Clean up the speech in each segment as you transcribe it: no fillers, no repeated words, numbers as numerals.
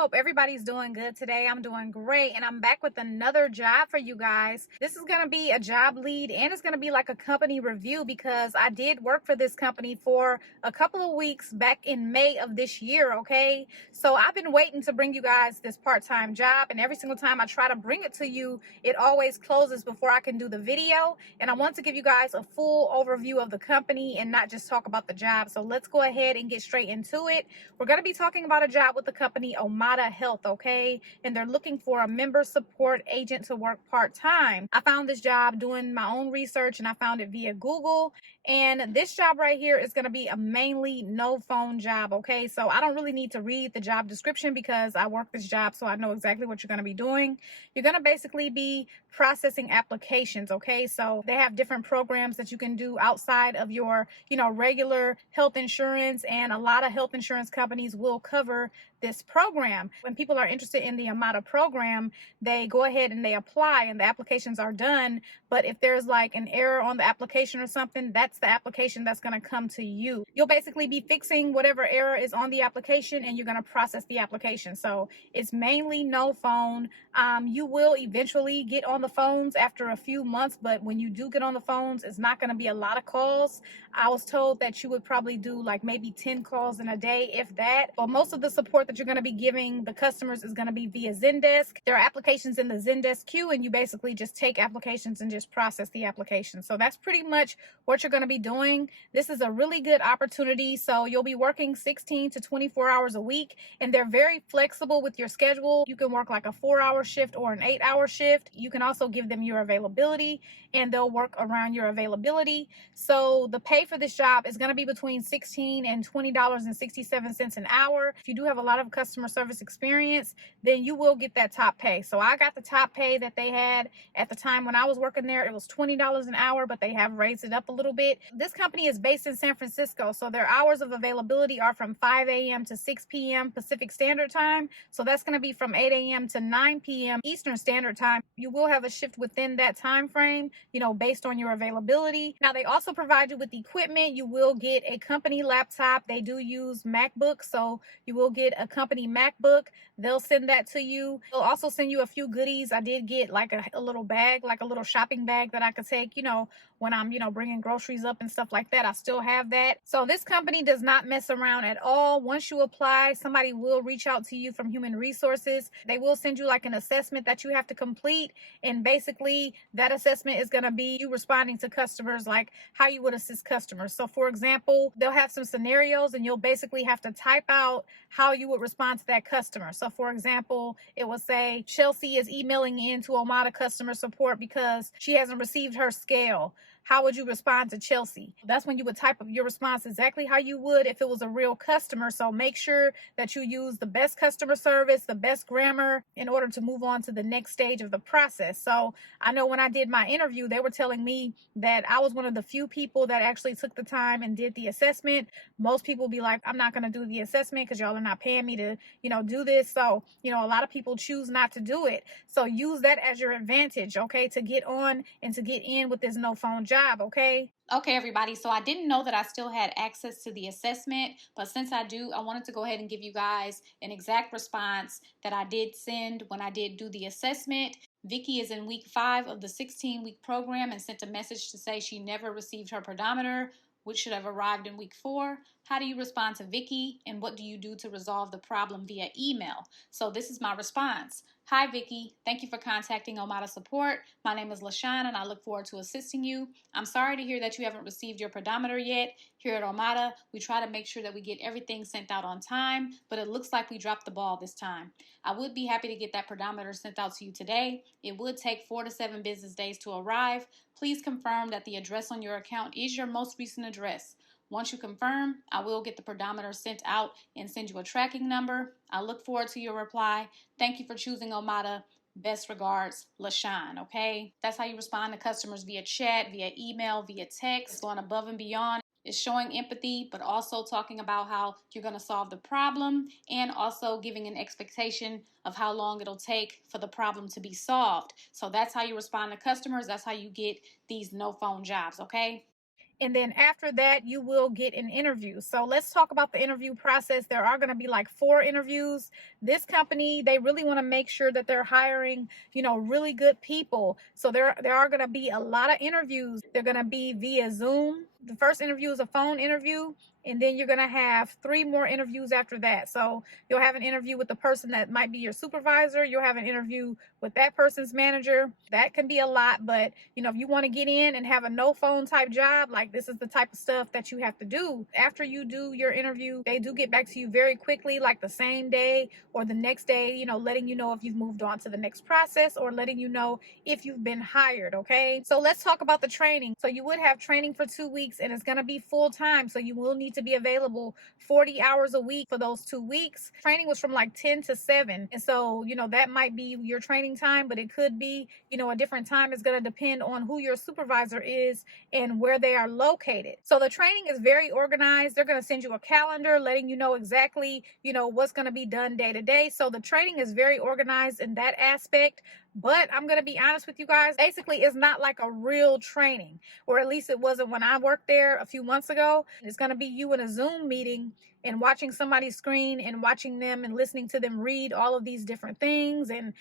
hope everybody's doing good today. I'm doing great, and I'm back with another job for you guys. This is going to be a job lead, and it's going to be like a company review because I did work for this company for a couple of weeks back in May of this year, okay? So I've been waiting to bring you guys this part-time job, and every single time I try to bring it to you, it always closes before I can do the video, and I want to give you guys a full overview of the company and not just talk about the job. So let's go ahead and get straight into it. We're going to be talking about a job with the company Omada Health, okay? And they're looking for a member support agent to work part-time. I found this job doing my own research, and I found it via Google. And this job right here is going to be a mainly no phone job, okay? So I don't really need to read the job description because I work this job, so I know exactly what you're going to be doing. You're going to basically be processing applications, okay? So they have different programs that you can do outside of your, regular health insurance, and a lot of health insurance companies will cover this program. When people are interested in the Omada program, they go ahead and they apply, and the applications are done. But if there's like an error on the application or something, that's the application that's going to come to you. You'll basically be fixing whatever error is on the application, and you're going to process the application. So it's mainly no phone. You will eventually get on the phones after a few months, but when you do get on the phones, it's not going to be a lot of calls. I was told that you would probably do like maybe 10 calls in a day, if that. But most of the support that you're going to be giving the customers is going to be via Zendesk. There are applications in the Zendesk queue, and you basically just take applications and just process the application. So that's pretty much what you're going to be doing. This is a really good opportunity. So you'll be working 16 to 24 hours a week, and they're very flexible with your schedule. You can work like a 4-hour shift or an 8-hour shift. You can also give them your availability, and they'll work around your availability. So the pay for this job is going to be between $16 and $20.67 an hour. If you do have a lot of customer service experience, then you will get that top pay. So I got the top pay that they had at the time when I was working there. It was $20 an hour, but they have raised it up a little bit. This company is based in San Francisco, so their hours of availability are from 5 a.m. to 6 p.m. Pacific Standard Time. So that's going to be from 8 a.m. to 9 p.m. Eastern Standard Time. You will have a shift within that time frame, based on your availability. Now, they also provide you with equipment. You will get a company laptop. They do use MacBooks, so you will get a company MacBook. They'll send that to you. They'll also send you a few goodies. I did get like a little bag, like a little shopping bag that I could take, when I'm, bringing groceries up and stuff like that. I still have that. So this company does not mess around at all. Once you apply, somebody will reach out to you from human resources. They will send you like an assessment that you have to complete. And basically that assessment is going to be you responding to customers, like how you would assist customers. So for example, they'll have some scenarios, and you'll basically have to type out how you would respond to that customer. So for example, it will say Chelsea is emailing into Omada customer support because she hasn't received her scale. How would you respond to Chelsea? That's when you would type up your response exactly how you would if it was a real customer. So make sure that you use the best customer service, the best grammar, in order to move on to the next stage of the process. So I know when I did my interview, they were telling me that I was one of the few people that actually took the time and did the assessment. Most people be like, I'm not going to do the assessment because y'all are not paying me to, do this. So, a lot of people choose not to do it. So use that as your advantage, okay, to get on and to get in with this no phone job, okay? Okay, everybody. So I didn't know that I still had access to the assessment, but since I do, I wanted to go ahead and give you guys an exact response that I did send when I did do the assessment. Vicky is in week 5 of the 16-week program and sent a message to say she never received her pedometer, which should have arrived in week 4. How do you respond to Vicky, and what do you do to resolve the problem via email? So this is my response. Hi, Vicky. Thank you for contacting Omada Support. My name is LaShawn, and I look forward to assisting you. I'm sorry to hear that you haven't received your pedometer yet. Here at Omada, we try to make sure that we get everything sent out on time, but it looks like we dropped the ball this time. I would be happy to get that pedometer sent out to you today. It would take 4 to 7 business days to arrive. Please confirm that the address on your account is your most recent address. Once you confirm, I will get the pedometer sent out and send you a tracking number. I look forward to your reply. Thank you for choosing Omada. Best regards, LaShawn, okay? That's how you respond to customers via chat, via email, via text, going above and beyond. It's showing empathy, but also talking about how you're going to solve the problem, and also giving an expectation of how long it'll take for the problem to be solved. So that's how you respond to customers. That's how you get these no phone jobs, okay? And then after that, you will get an interview. So let's talk about the interview process. There are going to be like 4 interviews. This company, they really want to make sure that they're hiring, really good people. So there are going to be a lot of interviews. They're going to be via Zoom. The first interview is a phone interview, and then you're going to have 3 more interviews after that. So you'll have an interview with the person that might be your supervisor. You'll have an interview with that person's manager. That can be a lot, but if you want to get in and have a no phone type job, like this is the type of stuff that you have to do. After you do your interview, they do get back to you very quickly, like the same day or the next day, letting you know if you've moved on to the next process or letting you know if you've been hired. Okay, so let's talk about the training. So you would have training for 2 weeks, and it's going to be full time, so you will need to be available 40 hours a week for those 2 weeks. Training was from like 10 to 7, and so that might be your training time, but it could be a different time. It's going to depend on who your supervisor is and where they are located. So the training is very organized. They're going to send you a calendar letting you know exactly what's going to be done day to day. So the training is very organized in that aspect. But I'm going to be honest with you guys, basically it's not like a real training, or at least it wasn't when I worked there a few months ago. It's going to be you in a Zoom meeting and watching somebody's screen and watching them and listening to them read all of these different things. And,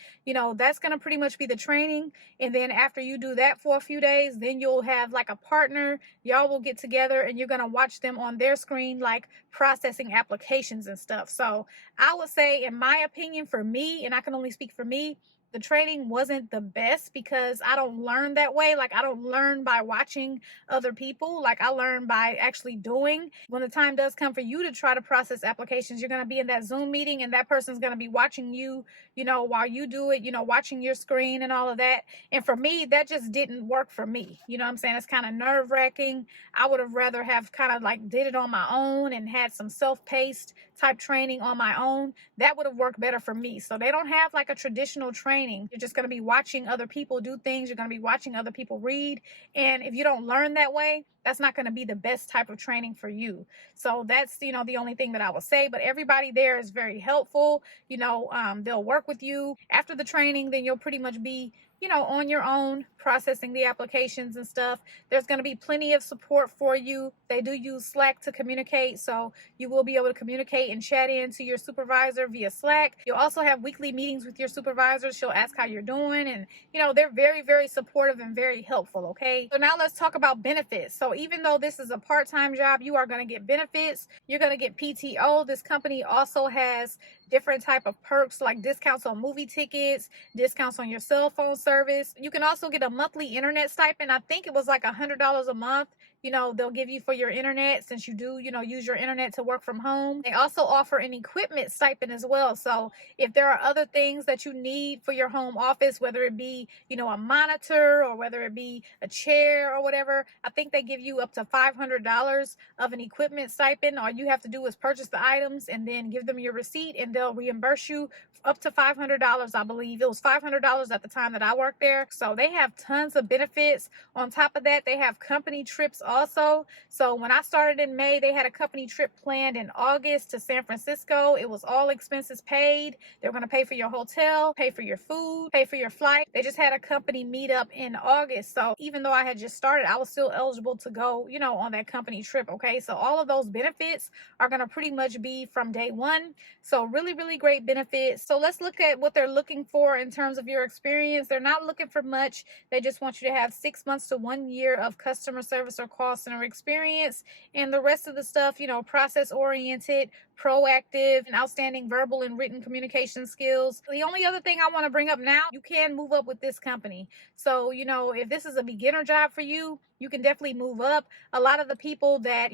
that's going to pretty much be the training. And then after you do that for a few days, then you'll have like a partner. Y'all will get together and you're going to watch them on their screen, like processing applications and stuff. So I would say, in my opinion, for me, and I can only speak for me, the training wasn't the best because I don't learn that way. Like, I don't learn by watching other people. Like, I learn by actually doing. When the time does come for you to try to process applications, you're going to be in that Zoom meeting and that person's going to be watching you, while you do it, watching your screen and all of that. And for me, that just didn't work for me. You know what I'm saying? It's kind of nerve wracking. I would have rather have kind of like did it on my own and had some self-paced type training on my own. That would have worked better for me. So they don't have like a traditional training. You're just going to be watching other people do things. You're going to be watching other people read. And if you don't learn that way, that's not going to be the best type of training for you. So that's, the only thing that I will say. But everybody there is very helpful. They'll work with you after the training. Then you'll pretty much be on your own processing the applications and stuff. There's going to be plenty of support for you. They do use Slack to communicate, so you will be able to communicate and chat in to your supervisor via Slack. You'll also have weekly meetings with your supervisors. She'll ask how you're doing, and they're very, very supportive and very helpful. Okay, so now let's talk about benefits. So even though this is a part-time job, you are going to get benefits. You're going to get PTO. This company also has different type of perks like discounts on movie tickets, discounts on your cell phone service. You can also get a monthly internet stipend. I think it was like $100 a month. They'll give you for your internet, since you do, use your internet to work from home. They also offer an equipment stipend as well. So if there are other things that you need for your home office, whether it be, a monitor or whether it be a chair or whatever, I think they give you up to $500 of an equipment stipend. All you have to do is purchase the items and then give them your receipt, and they'll reimburse you up to $500. I believe it was $500 at the time that I worked there. So they have tons of benefits. On top of that, they have company trips also. So when I started in May, they had a company trip planned in August to San Francisco. It was all expenses paid. They're going to pay for your hotel, pay for your food, pay for your flight. They just had a company meetup in August. So even though I had just started, I was still eligible to go, on that company trip. Okay, so all of those benefits are going to pretty much be from day one. So really, really great benefits. So let's look at what they're looking for in terms of your experience. They're not looking for much. They just want you to have 6 months to 1 year of customer service or call center experience. And the rest of the stuff, process oriented, proactive, and outstanding verbal and written communication skills. The only other thing I want to bring up now, you can move up with this company. So, if this is a beginner job for you, you can definitely move up. A lot of the people that,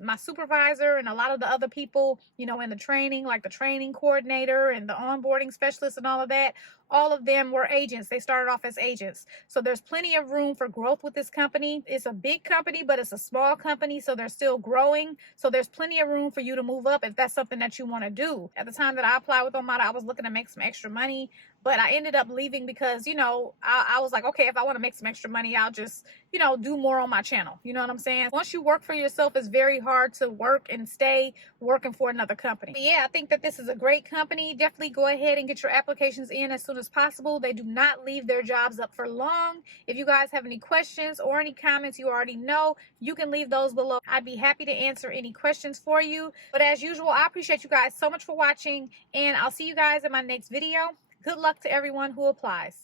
my supervisor and a lot of the other people, in the training, like the training coordinator and the onboarding specialist and all of that, all of them were agents. They started off as agents. So there's plenty of room for growth with this company. It's a big company, but it's a small company, so they're still growing. So there's plenty of room for you to move up if that's something that you want to do. At the time that I applied with Omada, I was looking to make some extra money, but I ended up leaving because, I was like, okay, if I want to make some extra money, I'll just, do more on my channel. You know what I'm saying? Once you work for yourself, it's very hard to work and stay working for another company. But yeah, I think that this is a great company. Definitely go ahead and get your applications in as soon as possible. They do not leave their jobs up for long. If you guys have any questions or any comments, you already know, you can leave those below. I'd be happy to answer any questions for you. But as usual, I appreciate you guys so much for watching, and I'll see you guys in my next video. Good luck to everyone who applies.